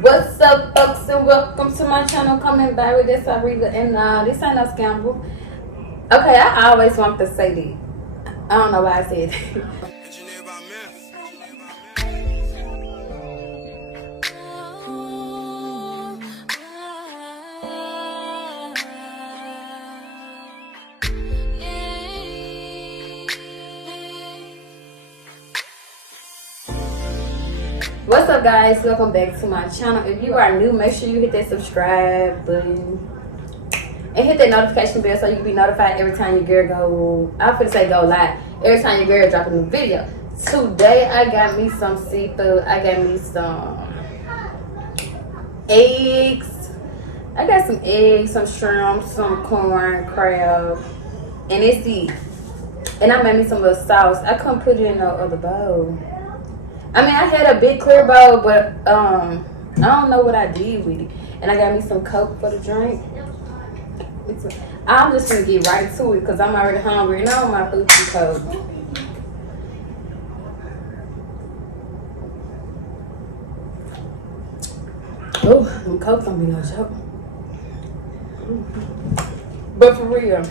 What's up, folks, and welcome to my channel. Coming back with this Larita, and this ain't no scandal. Okay, I always want to say this. I don't know why I said it. What's up, guys? Welcome back to my channel. If you are new, make sure you hit that subscribe button and hit that notification bell so you can be notified every time your girl go. I'm finna say go live. Every time your girl drop a new video. Today I got me some seafood. I got me some eggs. I got some eggs, some shrimp, some corn, crab, and it's it. And I made me some little sauce. I couldn't put it in no other bowl. I mean, I had a big clear bowl, but I don't know what I did with it. And I got me some Coke for the drink. I'm just gonna get right to it because I'm already hungry and I want my food to be cold. Oh, them Coke don't be no joke. But for real,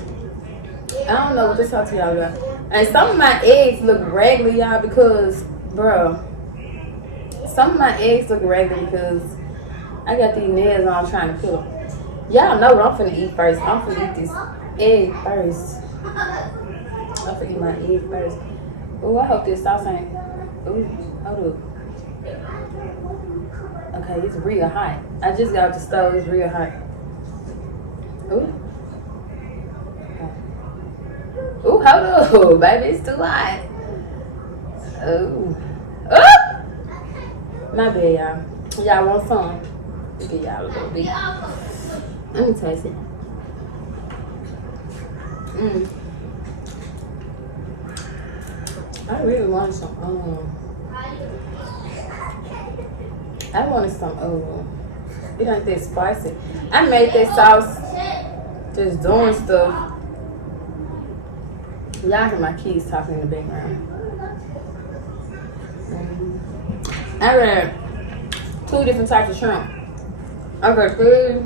I don't know what to talk to y'all about. And some of my eggs look regular, y'all, because, bro, some of my eggs look regular because I got these nails on trying to peel them. Y'all know what I'm finna eat first. I'm finna eat this egg first. I'm finna eat my egg first. Oh, I hope this sauce ain't. Ooh, hold up. Okay, it's real hot. I just got off the stove. It's real hot. Ooh. Ooh, hold up, baby. It's too hot. Ooh. Oh! My bad, y'all. Y'all want some? Give y'all a little bit. Let me taste it. I really wanted some. I wanted some. It ain't that spicy. I made that sauce just doing stuff. Y'all hear my kids talking in the background. I got 2 different types of shrimp. I got 3.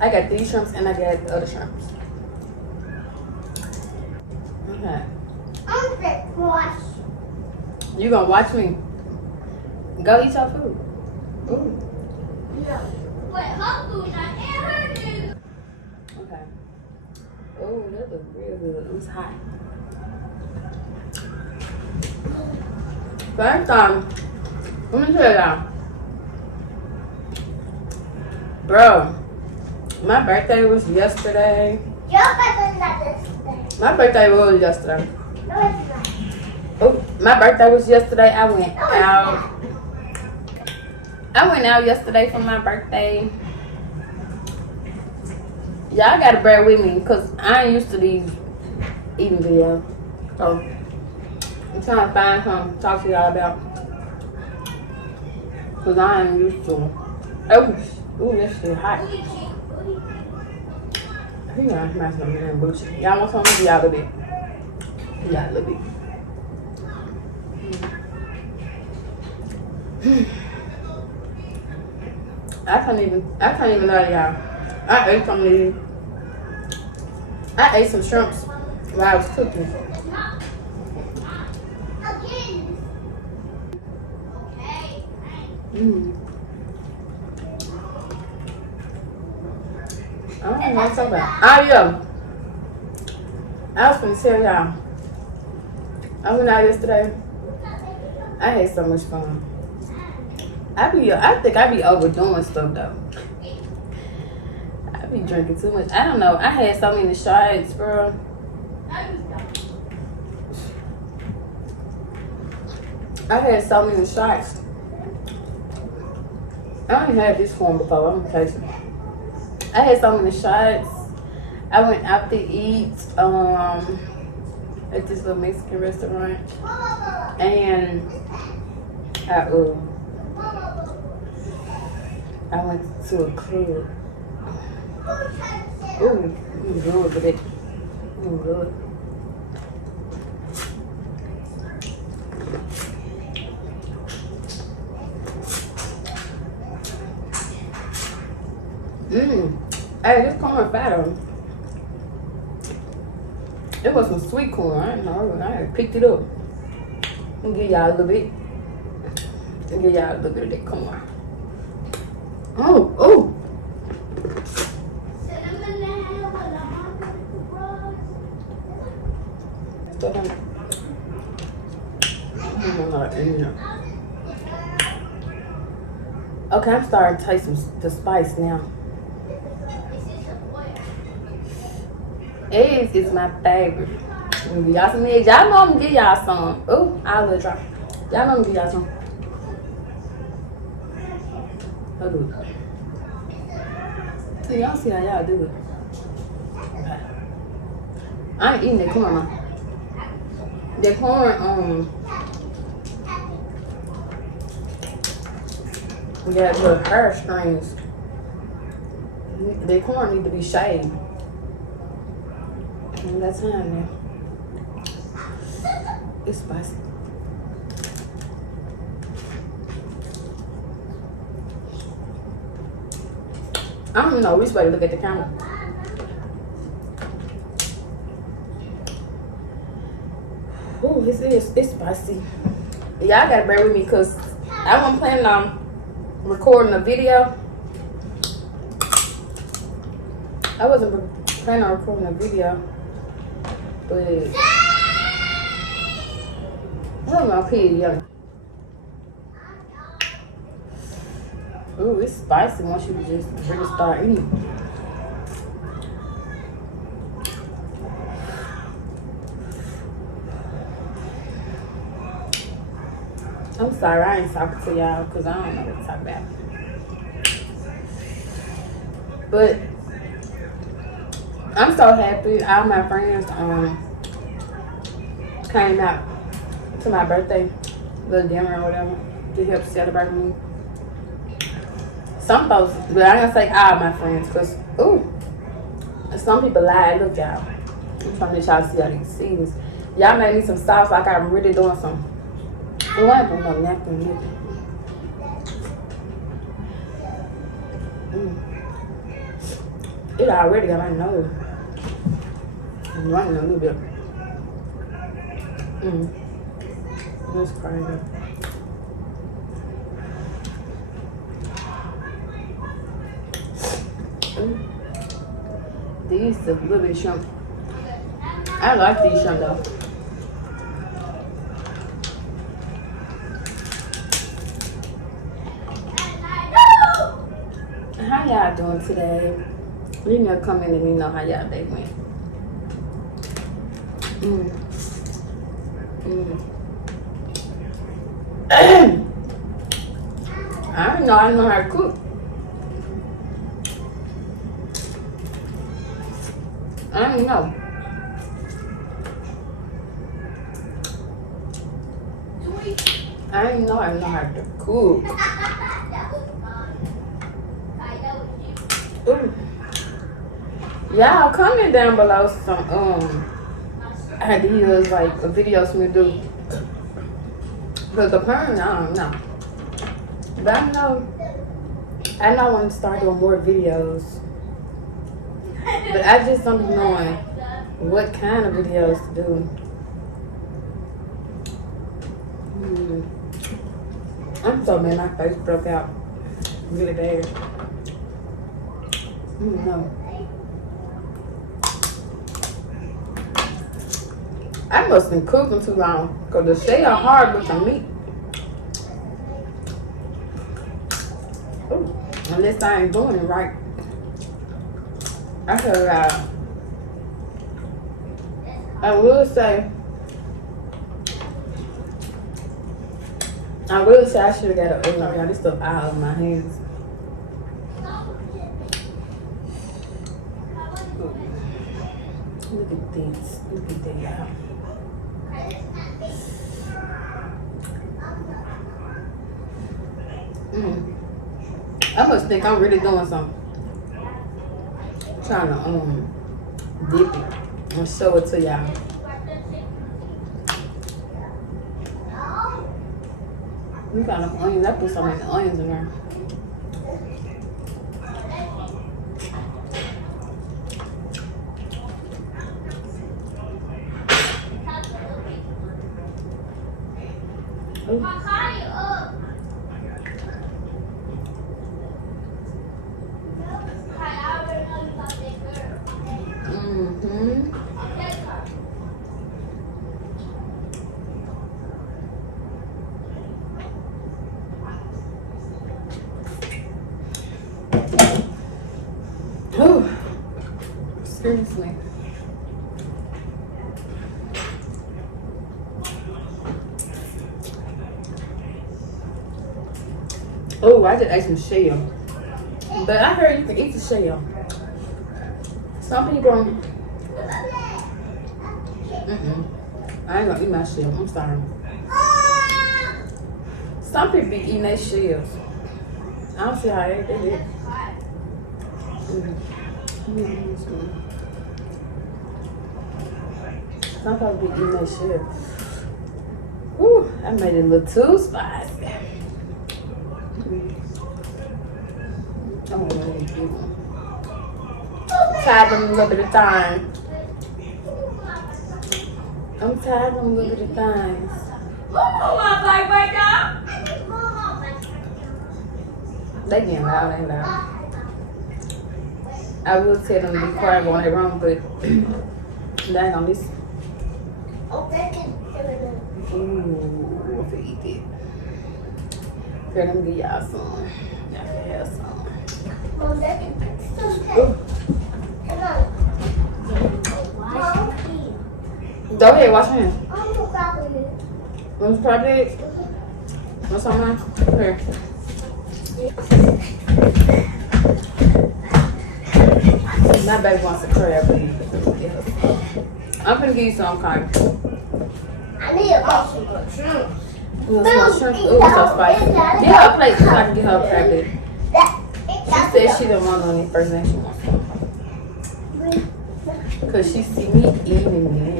I got these shrimps and I got other shrimps. Okay. I'm gonna watch. You gonna watch me? Go eat your food. Ooh. No. Wait, her food not in her food. Okay. Oh, that looks real good. It was hot. First time, let me tell y'all, bro, my birthday was yesterday. Your birthday not yesterday. My birthday was yesterday. No, it's not. Oh, my birthday was yesterday. I went out. I went out yesterday for my birthday. Y'all gotta bear with me because I ain't used to these eating videos. So I'm trying to find something to talk to y'all about. Because I ain't used to them. Oh, this shit hot. I think I might have some in bougie. Y'all want something? Y'all a little bit. Yeah, a little bit. I can't even lie to y'all. I ate some of these. I ate some shrimps while I was cooking. I don't know what to talk about. Oh, yeah. I was gonna tell y'all. I went out yesterday. I had so much fun. I think I be overdoing stuff though. I be drinking too much. I don't know. I had so many shots, bro. I had so many shots. I ain't had this one before. I'm gonna taste it. I had so many shots. I went out to eat at this little Mexican restaurant, and I went to a club. Ooh, good with it. Ooh, good. Hey, this corn fatter. It was some sweet corn. I didn't know. I had picked it up. And give y'all a little bit. And give y'all a little bit of that corn. Oh. Okay, I'm starting to taste the spice now. Eggs is my favorite. Y'all some eggs. Y'all know I'm gonna give y'all some. Ooh, I'll let y'all. Y'all know I'm gonna give y'all some. I'll do it. So y'all see how y'all do it. I ain't eating that corn now. The corn, we got little hair strings. The corn need to be shaved. And that's time now. It's spicy. I don't even know which way to look at the camera. Ooh, it's spicy. Y'all gotta bear with me because I wasn't planning on recording a video. I wasn't planning on recording a video, but I don't know, pig young. Ooh, it's spicy once you just really start eating. I'm sorry, I ain't talking to y'all because I don't know what to talk about. But I'm so happy. All my friends came out to my birthday, little dinner or whatever, to help celebrate me. Some folks, but I ain't gonna say all my friends, cause some people lie. Look, y'all, I'm trying to let y'all see how they see this. Y'all made me some sauce like I'm really doing some. What happened? No napkin, nothing. It already got my nose. I'm running a little bit. That's crazy. These are a little bit shrimp. I like these shrimp though. How y'all doing today? Leave me a comment and let me know how y'all day went. I don't know how to cook. I don't know. I didn't know how to cook. Y'all comment down below some ideas like videos for me to do. Because apparently I don't know. But I know I want to start doing more videos. But I just don't be knowing what kind of videos to do. I'm so mad my face broke out really bad. No. I must have been cooking too long because the shell hard with the meat. Ooh, unless I ain't doing it right. I will say I should have got got this stuff out of my hands. Look at this. Look at that, y'all. I must think I'm really doing something. Trying to dip it and show it to y'all. We got enough onions. I put so many onions in there. Excuse me. Oh, I just ate some shell. But I heard you can eat the shell. Some people, I ain't gonna eat my shell. I'm sorry. Some people be eating their shells. I don't see how they do it. Some people be eating their shells. Ooh, I made it a little too spicy. Tired of them little bit of time. I'm tired of them little bit of things. They getting loud, ain't loud. I will tell them to be quiet when they're wrong, but they ain't gonna listen. Ooh, I'm gonna eat it. Girl, let me give y'all some. Y'all can have some. Go ahead, wash your hands. Want some crab legs? Want some now? Here. My baby wants a crab leg. I'm gonna give you some kind. I need a portion of shrimp. You want some shrimp? Ooh, so spicy. Get her a plate so I can get her a crab leg. She said she don't want none first thing she wants. Cause she see me eating it.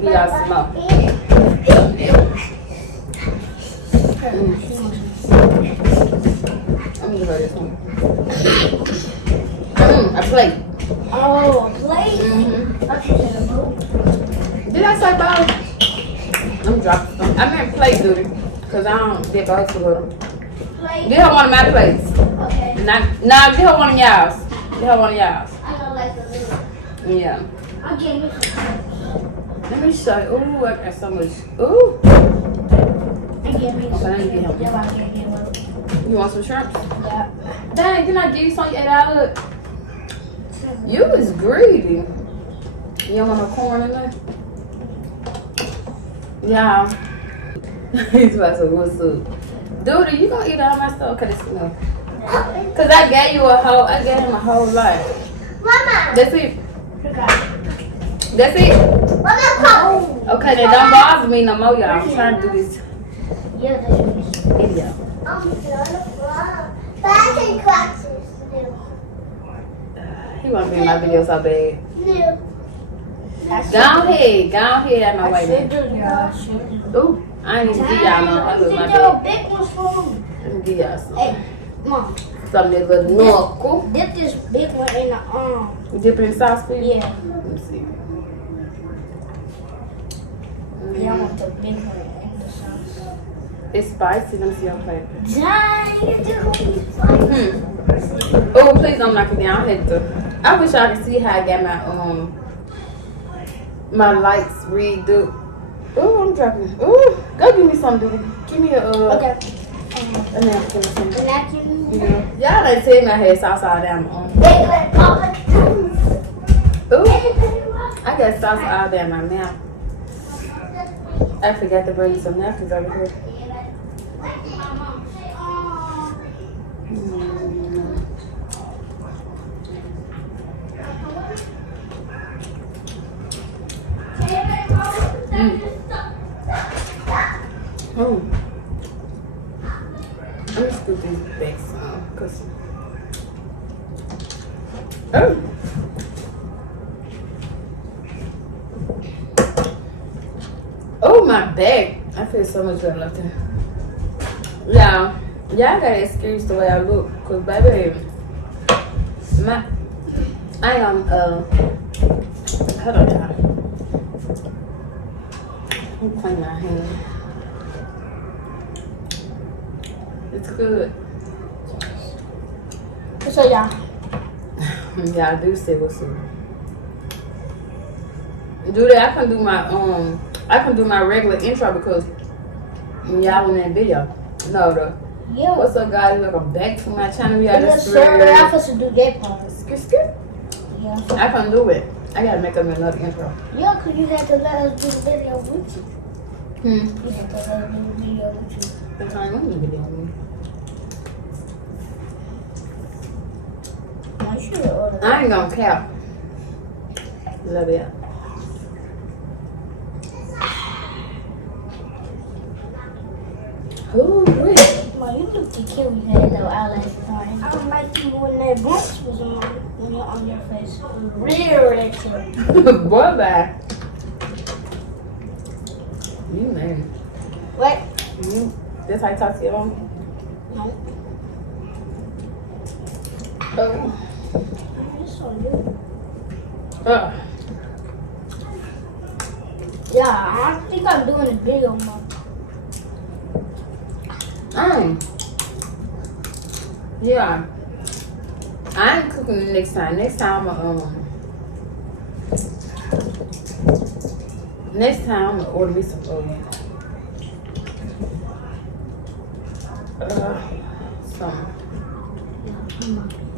Give y'all some more. I'm gonna give her this one. A plate. Oh, a plate? Did I say both? I'm dropping some. I meant plate duty. Cause I don't get both to her. Get her one of my plates. Okay. Nah, get her one of y'all's. Get her one of y'all's. I don't like the little. Yeah. I'll give you some. Let me show you. Ooh, I got so much. Ooh. I give you some. Okay, let me get him. Yeah, I can't get one. You want some shrimp? Yeah. Dang, didn't I give you some you ate out of? You is greedy. You don't want no corn in there? Yeah. He's about to what's up? Dude, you gonna eat all my stuff? Okay, this enough. Cause I gave him a whole lot. Mama. That's it. Okay. That's it. Mama, come. Okay, then don't bother me no more, y'all. I'm trying to do this Yeah, that's video. I'm gonna but I can classes to do. He wanna be in my video so bad. No. Go ahead at my way, man. Yeah, Ooh, I ain't even give y'all no. I look my big bad. ones for me. Let me give y'all some. Hey, Mom, Some of that little knuckle. dip this big one in the You dip it in sauce, please? Yeah. Let me see. Yeah, I want the big one in the sauce. It's spicy. Let me see your plate. Dang, it's gonna be spicy. Oh, please don't knock it down. I wish y'all could see how I got my lights redo. Oh, I'm dropping. Oh, go give me some, dude. Give me a Okay. a napkin or something. The napkin. Yeah. Y'all done tell me I had sauce all down my arm. Ooh, I got sauce all down my mouth. I forgot to bring some napkins over here. Oh. Let me scoop these back some, cause oh my back. I feel so much better left there. Y'all gotta excuse the way I look, cause baby, I am hold on, y'all. I'm cleaning my hand. It's good. So yeah. Y'all do say what's up. Do that. I can do my regular intro because y'all in that video. No, Yeah. What's up, guys? Welcome back to my channel. We are Yes, just sir. I'm supposed to do that part. Yeah. I can't do it. I gotta make up another intro. Yeah, because you had to let us do the video with you. You had to let us do the video with you. The time when you video with me. I should have ordered. I ain't gonna cap. Love it. Ooh, great. Man, you look the cute you had though eyelash time. I don't like you when that bumps was on when you're on your face. Real red too. Boy, bye. You man. What? You. That's how you talk to your mom? No. Oh. It's so good. Yeah, I think I'm doing a video, Mom. Yeah. I ain't cooking the next time. Next time I'm gonna order me some some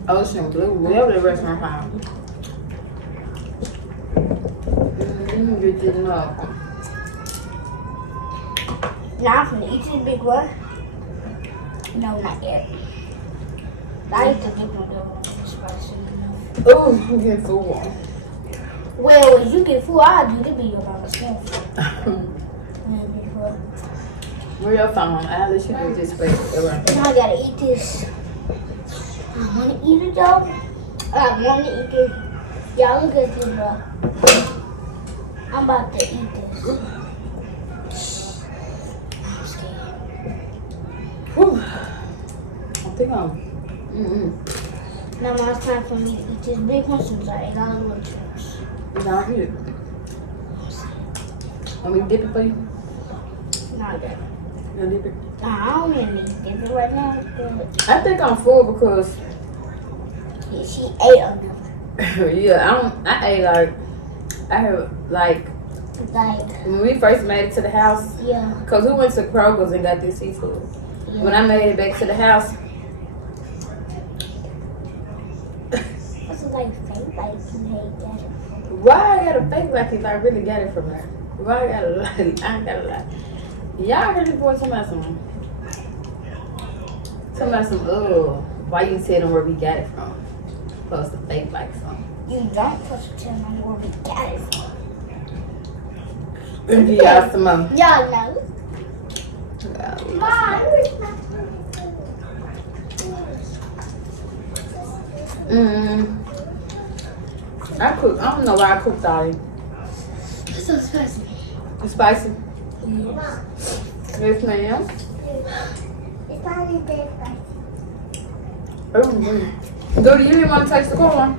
ocean blue, whatever the restaurant called. Get this up. Now I'm gonna eat this big one. No, not yet. I eat the big one though. It's spicy enough. Oh, I'm getting full. Well, when you get full, I'll do the video by myself. Where your phone? I'll let you do this place. Now I gotta eat this. I wanna eat it though. I wanna eat it. Y'all look at this, bro. I'm about to eat this. I'm scared. Whew. I think I'm. Now it's time for me to eat this big one since I ate all the little chips. Not here. Want me to dip it for you? Not that. You dip it? Nah, I don't really need to dip it right now. I think I'm full because Yeah, she ate of them. yeah, I ate I have like when we first made it to the house, Yeah. cause we went to Kroger's and got this seafood. Yeah. When I made it back to the house, What's it like fake like you hate that? why I gotta fake like if I really got it from her? Why I gotta lie? I ain't gotta lie. Y'all heard this boy talking about some why you tell them where we got it from? Supposed to fake like something. You don't supposed to tell me where we got it from. Yeah, some Y'all know. I cook. I don't know why I cooked all it. It's so spicy. It's spicy. Yes. Yes, ma'am. It's probably dead spicy. Oh, do you even want to taste the corn?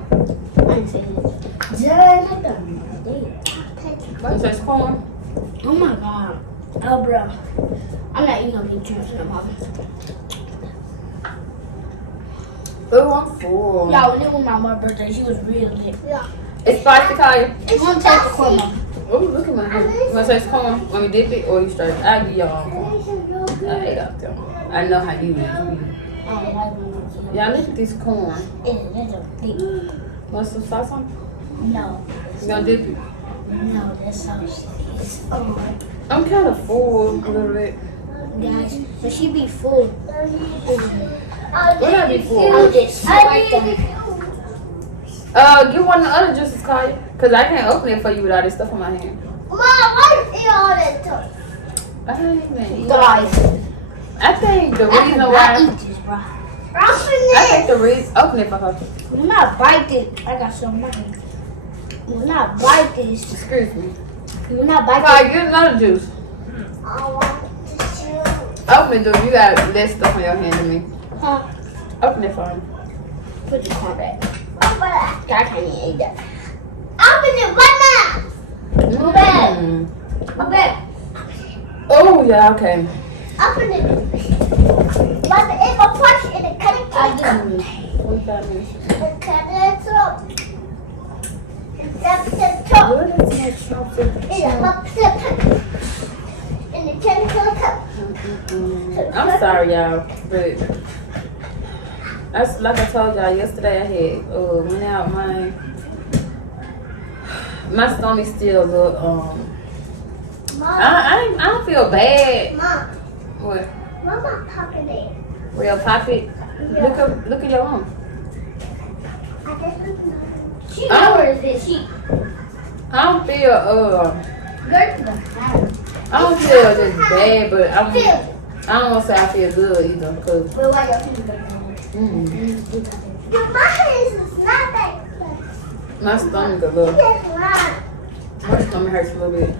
I didn't say it. Jen, I done it. Want to taste the corn? Oh my god. Oh, bro. I'm not eating no big chips no more. Oh, I'm full. Y'all, when it was my mom's birthday, she was real lit. Yeah. It's spicy, Kaya. You want to take the corn off? Oh, look at my hand. You want to taste the corn? Want me to dip it or you straight? I'll give y'all corn. I ate out there. I know how you eat. I don't like when you Y'all look at this corn. That's a big. Want some sauce on it? No. You gonna dip it? No, that's so serious. Oh my I'm kind of full a little bit. guys, but she be full. What I be full? Oh, this right there. Get one of the other juices, Kaya. Cause I can't open it for you with all this stuff on my hand. Mom, why is it all that stuff? I don't even eat. Guys, I think the I reason cannot why eat this, bro. I think the reason open it for her. When I bite it, I got some money. When I bite this, Excuse me. when I bite Kaya, get another juice. I want to chew. Open it, dude. You got less stuff on your hand than me. huh? Open it for me. Put the corn back. Open it. I can't even eat that. Open it right now. Open it. Oh yeah, okay. Open it. But if I punch it, it cut it. I do. 45 minutes. It cut it up. That's the top. What is my chocolate? And it cut it up. And it cut it up. So I'm sorry, y'all, but that's like I told y'all yesterday. I had went out. My stomach still look I don't feel bad. Mom, What? Mama popping it. Real poppy. Yeah. Look at your arm. I just She know where it is. She. I don't feel I don't feel just bad, but I don't want to say I feel good either, because But why your fingers? Your mama is not that good. my stomach a little. It's not. My stomach hurts a little bit.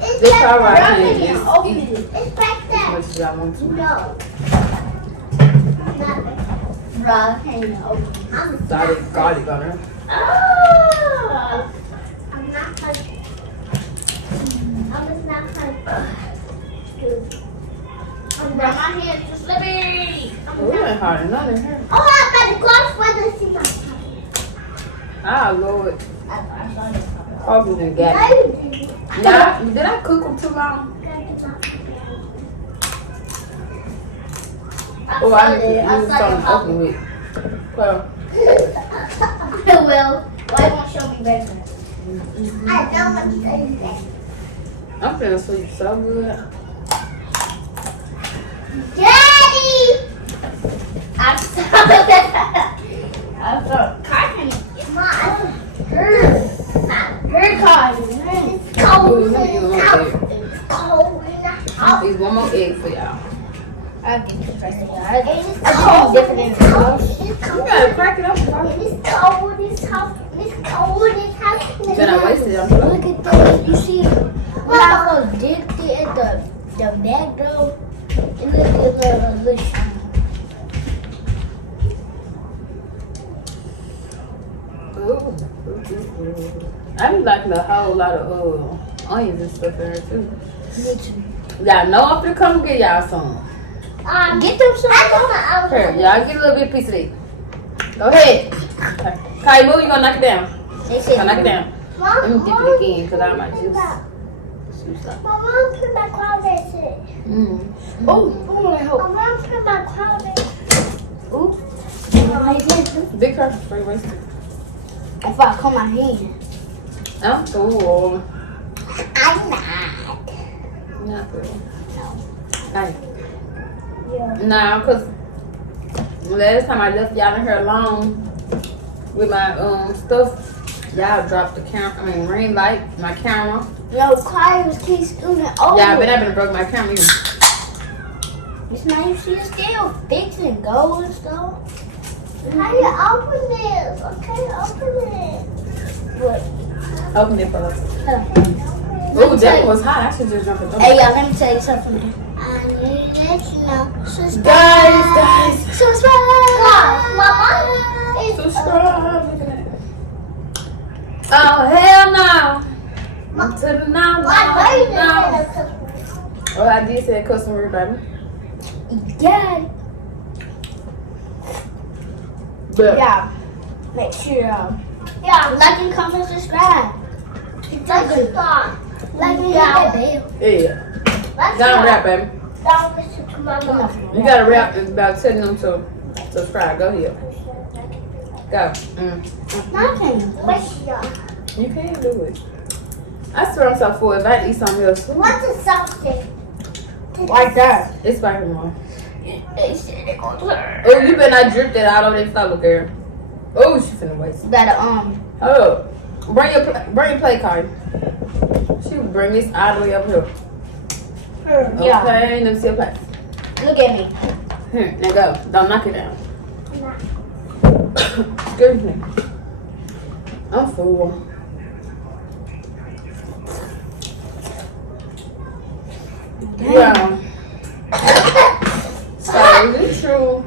It's It's just alright, Y'all honey. can Just open eat it. It's back as there. much as y'all want to. No. Nothing. Bro, I can't even open it. I'm Garlic on her. Oh. I'm not hungry. I'm just not hungry. I'm Bro, my not. hands are slippery. Oh, it ain't hard enough in here. Oh, I got the gloves for the see my pocket. Ah, Lord. I saw this. Probably done got No, it. you didn't. Nah, did I cook them too long? Oh, I need to use something to open with. Well, It will. Why won't show me better? I don't want to say that. I'm feeling sleep so good. Daddy! I saw that. I saw Carmen. Mom, Her card. it's Ooh, cold in let me the get one house. more egg. It's cold in the house. Eat one more egg for y'all. I'll get the first one. And it's I cold think in it's this different house. It's You cold. gotta crack it up. It's cold in this house. It's cold in this house. Then I wasted it. Look at this. You see, when I was dipped it at the back though, it looked a little shiny. I be liking a whole lot of onions and stuff in there too. Me too. Y'all know I'm finna come get y'all some. Get them some. Here, y'all get a little bit piece of it. Go ahead. Okay. Kai, move, you gonna knock it down. They said, Knock it down. Let me dip it again, because I might juice up. My mom put my clothes in. oh, I hope. My mom put my clothes Ooh. Big crackers for you wasted. If I comb my hand. I'm cool. I'm not. Not cool. No. Nice. Yeah. Nah, because last time I left y'all in here alone with my stuff, y'all dropped the ring light, my camera. No, Claire keeps scooting over. Yeah, but I've been broke my camera either. It's not you see still fixing gold and stuff. How you open this? Okay, open it. What? Open it for us. Huh. Ooh, that was hot. I should just jump it. Hey, y'all, let me tell you something. I need to let you know. Subscribe. Guys. Subscribe. My mom is Subscribe. Look at that. Oh, hell no. To the no. Oh, I did say customer, baby. Yeah. But Yeah. Make sure Yeah. like and comment, subscribe. Let's start. Like and hit that bell. yeah. Let's Gotta start. rap, baby. Don't listen to my mom. You gotta rap about telling them to subscribe. Go here. Go. Nothing. What's your? You can't do it. I swear I'm so full. If I eat something else, What's the something? Like that. it's by her mom. They said they gonna clear. Oh, you better not drip that out on that flour, girl. Oh, she finna waste. You gotta Oh, bring your plate card. She will bring this all the way up here. yeah. Okay, let me see your plate. Look at me. Here, now go. Don't knock it down. Excuse me. I'm full. Yeah. So, is it true?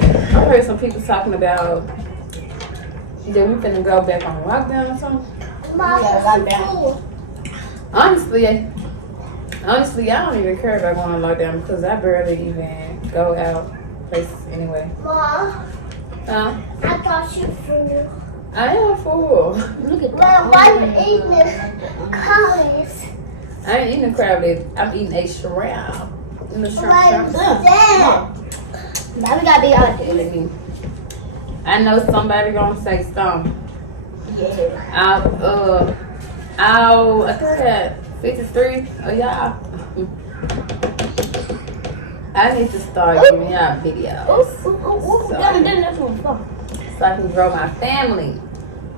I heard some people talking about that we finna go back on lockdown or something. Honestly, I don't even care about going on lockdown because I barely even go out places anyway. Mom, Huh? I thought you flew. I am full. Look at Well, why you eating this colors? I ain't eating a crab leg. I'm eating a shrimp. In the shrimp. Now we gotta be out there. I know somebody gonna say something. Yeah. I think at 53 of y'all. I need to start giving y'all videos Ooh. Done this one. so I can grow my family.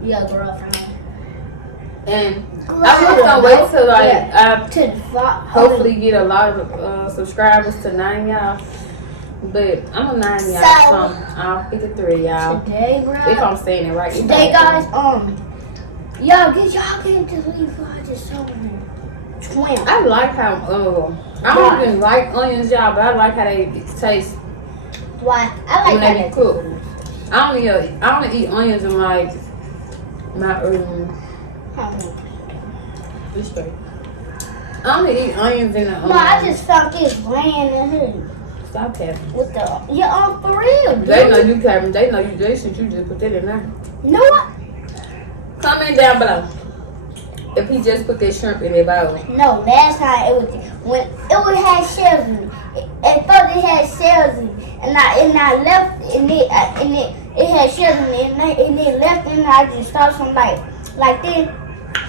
Yeah, girlfriend. And I was gonna wait till like hopefully get a lot of subscribers to 9 y'all. But I'm a 9 y'all, so I'm 53 y'all. Today, bro. If I'm saying it right. Today, guys, y'all can just leave just so twin. I like how I don't even like onions, y'all, but I like how they taste Why? I when like they that. cook. I only eat onions in like my this straight. I only eat onions in the No, I just felt this laying in here stop having. with the for real. They know you having. They know you. They should you just put that in there. You know what? Comment down below if he just put that shrimp in their bowl. No, last time it was when it would have shells in it. At first it had shells in it, and I left and it had shells in it, and it left and I just started some like this.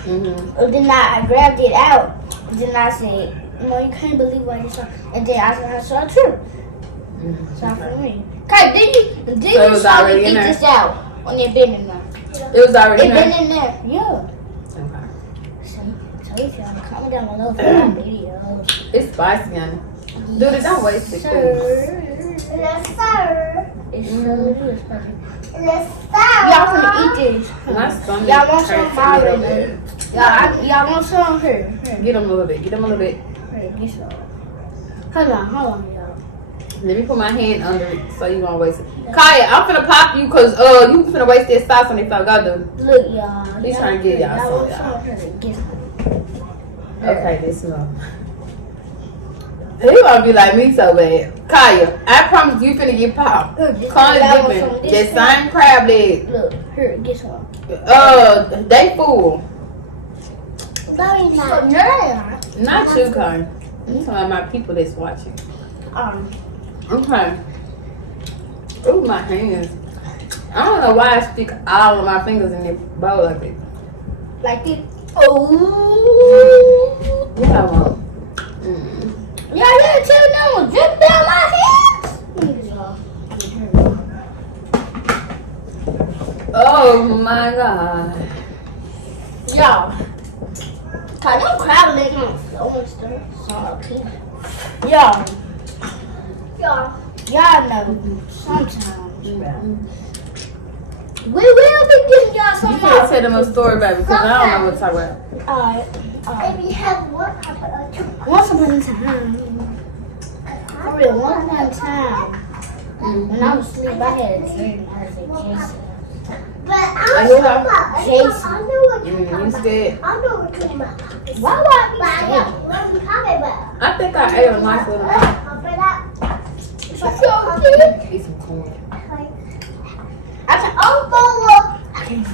And then I grabbed it out. And then I said, no, you can't believe what you saw. And then I saw a shrimp. So for me. Okay, did you saw me get this out when it been in there? It was already in It there. been in there, yeah. Okay. So if y'all comment down below for my videos. It's spicy, honey. Dude, don't waste it. Sir. Yes, sir. It's so good, spicy. Yes, sir. Y'all finna eat this. My stomach Y'all want some hurts of a little mine? bit. Y'all want some here? Get them a little bit. Get them a little bit. Here, get some. Hold on, y'all. Let me put my hand under it so you won't waste it. Kaya, I'm finna pop you because you finna waste that sauce on if I go do. Look, y'all. He's trying to get y'all some, want y'all. some? Here, get some. Okay, this one. He gonna be like me so bad. Kaya, I promise you finna get popped. Call it dipping. That same crab leg. Look, here, get some. They full. No, he's not. Not you, Kaya. I'm talking about my people that's watching. Okay. Ooh, my hands. I don't know why I stick all of my fingers in the bowl like this. Like it. Oh. What I want? Y'all didn't tell me no one drip down my hands. Oh my God. Y'all. Cause them crab legs on salty. Y'all know sometimes, bro. We will be giving y'all some. You can't tell them a story, baby, because I don't know what to talk about. Alright. Maybe have one two. Once upon a time. For real, once upon a time. When I was asleep, I had a dream. I was like, Jason. But I know know what you're You scared? I know what you're about. Why would I But I be know what you're talking about. I think I ate a nice little But Eat some corn. I can I can eat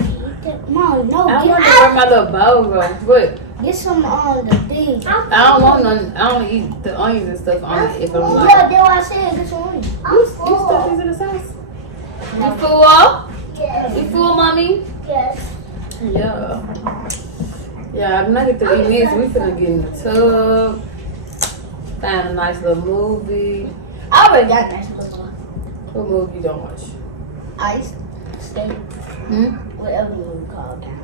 that. Mom, no, I wonder where my little bowl goes. What? get some on the thing. I don't want none. I only eat the onions and stuff on it if I'm Yeah, like. that's what I said. Get some on it. You stuff these in the sauce? You full? Yes. You full, mommy? Yes. Yeah. Yeah, I'm not get to eat this. We finna get in the tub. Find a nice little movie. I already got that stuff on. What movie you don't watch? Ice, steak, whatever you want to call it.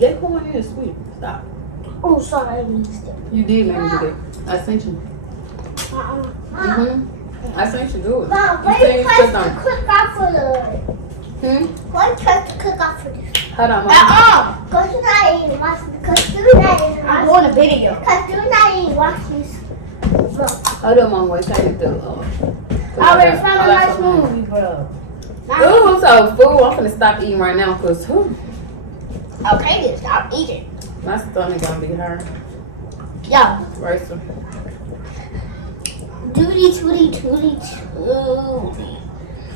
That corn is sweet. Stop. Oh, sorry, I didn't steak. You did make me do that. I sent you. I sent you do it. Mom, You why said you you press clicked the on it. cook off for the... Why you press the cook off for this? Hold on, mom. Go to that and watch the cook. Do that and I'm watch doing a video. Cause do that and watch this. Hold on, mom. Wait, I need to. I already found a nice movie, bro. Ooh, I'm so full. I'm finna stop eating right now because Okay, then stop eating. my stomach gonna be hurt. Yeah. Right, so. Tootie.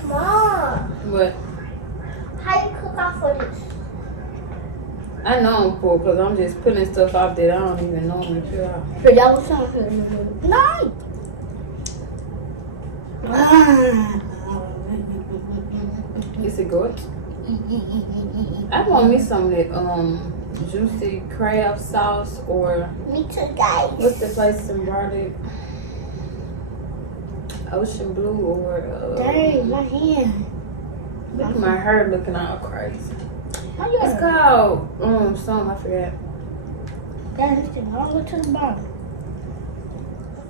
Mom, What? how you cook off for this? I know I'm full because I'm just putting stuff out that I don't even normally put out. So that was something. No. Is it good? I want me some of that juicy crab sauce or Me too, guys. what's the place in Bardick? Ocean Blue or Dang, my hand. look at my hair looking all crazy. How you It's called something I forgot. Dang, I'll go to the bottom.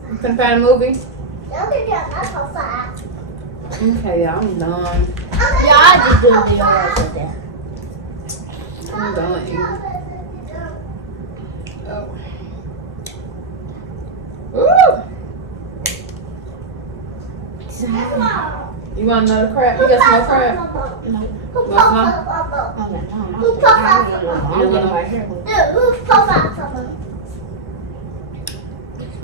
You finna find a movie? Y'all can get my profile. Okay, yeah, I'm done. Yeah, I just do the video right there. I'm done eating. Oh. Ooh! You want another crab? You got some more crab? No. Who Want some? Who Who's profile?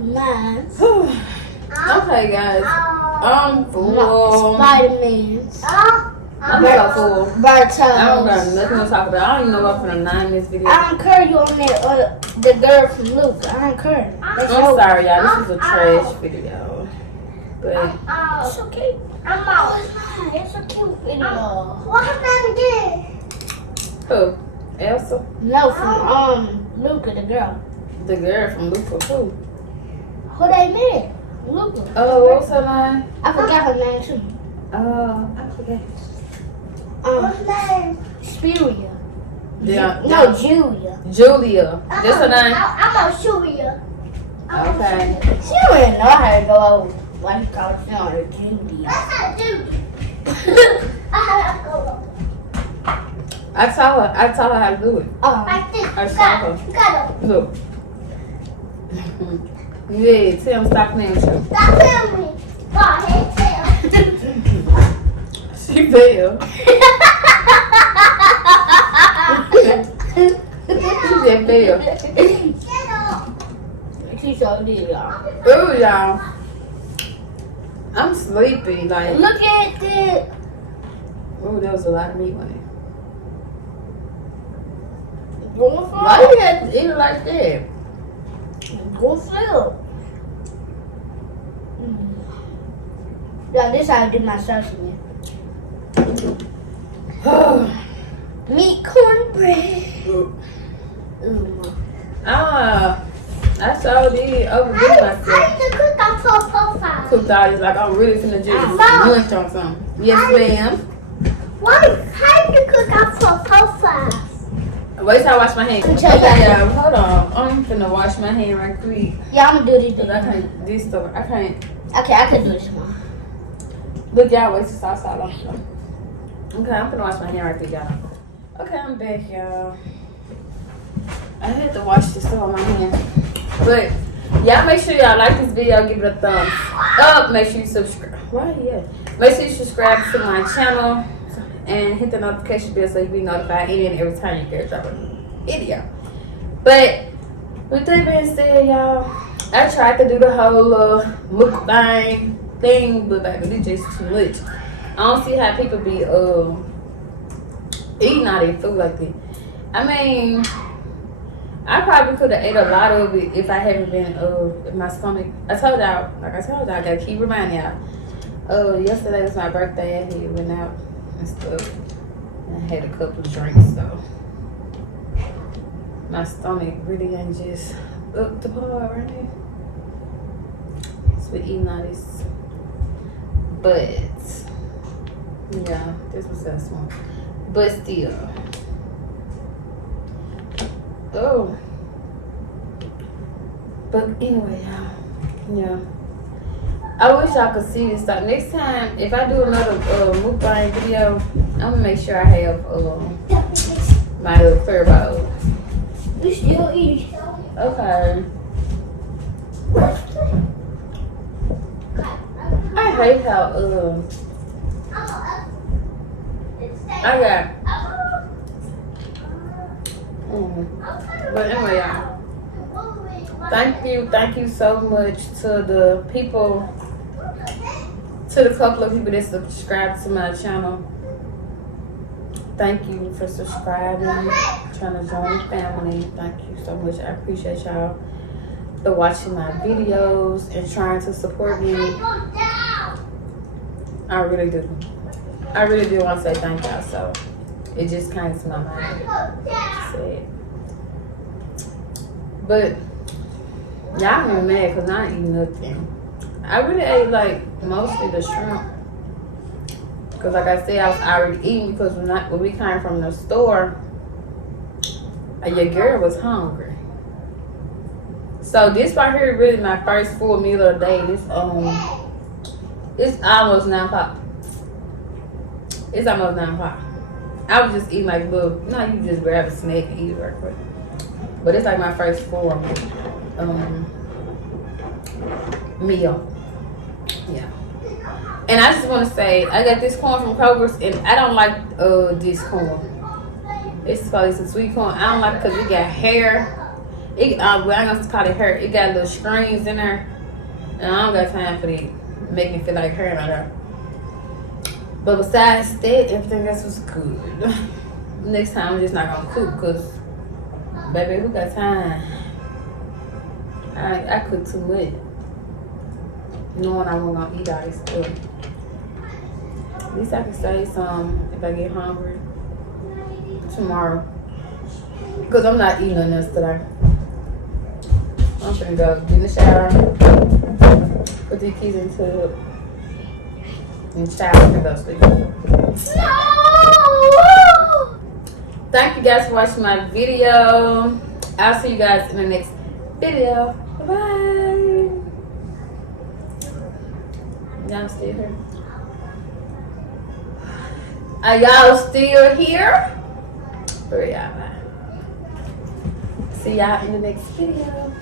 Nice. Okay, guys. I'm full. Spider-Man. I'm so full. Bartos. I don't got nothing to talk about. I don't even know what I'm finna name this video. I don't care you on that, the girl from Luke. I don't care. That's I'm your- sorry, y'all. This is a trash video. But It's okay. I'm out. It's a cute video. What's her name again? who? Elsa? No, from Luca, the girl. The girl from Luca too. Who they met? Luca. Oh, what's her name? I forgot her name too. I forget. What's her name? Spiria. Yeah. No, Julia. Julia. That's her name? I'm on Shuria. Okay. She don't even know how to go over. What you call it? No, Julia. That's not Judy. I have to go. I taught her how to do it. Oh, Like this. I saw her. You gotta Look. Yeah, tell him stop playing with you. stop telling me. Go ahead, tell. She fell. She just fell. Get up. she so did, y'all. Ooh, y'all. I'm sleepy. Like, Look at this. ooh, there was a lot of meat on it. Going for Why you have to eat it like that? Go flip. Yeah, this how I do my sausage. Meat cornbread. Ooh. I saw these overdo I myself. need to cook on full profile. Cooked out is like I'm really finna just Mom. lunch on something. Yes, ma'am. Why? How do you cook on full profile? Wait till I wash my hands. Let me tell you. Yeah, hold on. I'm finna wash my hand right quick. Yeah, I'm gonna do this. Cause I can't. This stuff. I can't. Okay, I can do this one. Look, y'all. Wait till sauce out on stuff. Okay, I'm finna wash my hand right quick, y'all. Okay, I'm back, y'all. I had to wash this stuff on my hand. But y'all make sure y'all like this video, give it a thumbs up. Make sure you subscribe. Why? Yeah. Make sure you subscribe to my channel and hit the notification bell so you be notified any and every time you get drop a video. But with that being said, y'all, I tried to do the whole mukbang thing, but baby, it's just too much. I don't see how people be eating all their food like that. I mean, I probably could have ate a lot of it if I hadn't been in my stomach. I told y'all, I gotta keep reminding y'all. Yesterday was my birthday. I had went out and stuff. I had a couple of drinks, so my stomach really ain't just up to par right now. So eating all this, but yeah, this was that one. But still. Oh. But anyway, y'all. Yeah. I wish y'all could see this stuff. Next time, if I do another mukbang video, I'm gonna make sure I have my little clear bowl. You still eat. Okay. I hate how I got. But anyway, y'all. Thank you so much to the people, to the couple of people that subscribe to my channel. Thank you for subscribing, trying to join the family. Thank you so much. I appreciate y'all for watching my videos and trying to support me. I really do. I really do want to say thank y'all. So it just came to my mind to say it. But y'all ain't mad because I ain't eating nothing. I really ate like mostly the shrimp. Because like I said, I was already eating because when we came from the store, your girl was hungry. So this right here is really my first full meal of the day. It's almost 9 o'clock. It's almost 9 o'clock. I was just eating like a little, you just grab a snack and eat it real quick. But it's like my first full meal. Yeah. And I just want to say, I got this corn from Kroger's, and I don't like this corn. It's called a sweet corn. I don't like it because it got hair. I'm going to call it hair. It got little strings in there. And I don't got time for that. Make me feel like hair in there. But besides that, everything else was good. Next time, I'm just not going to cook because, baby, who got time? I cook too much. Knowing I wasn't going to eat all this stuff. At least I can save some if I get hungry tomorrow. Because I'm not eating nothing else today. I'm finna go get in the shower, put the keys into it, and shower and go sleep. No! Thank you guys for watching my video. I'll see you guys in the next video. Bye-bye. Y'all still here? Are y'all still here? Or y'all bye. See y'all in the next video.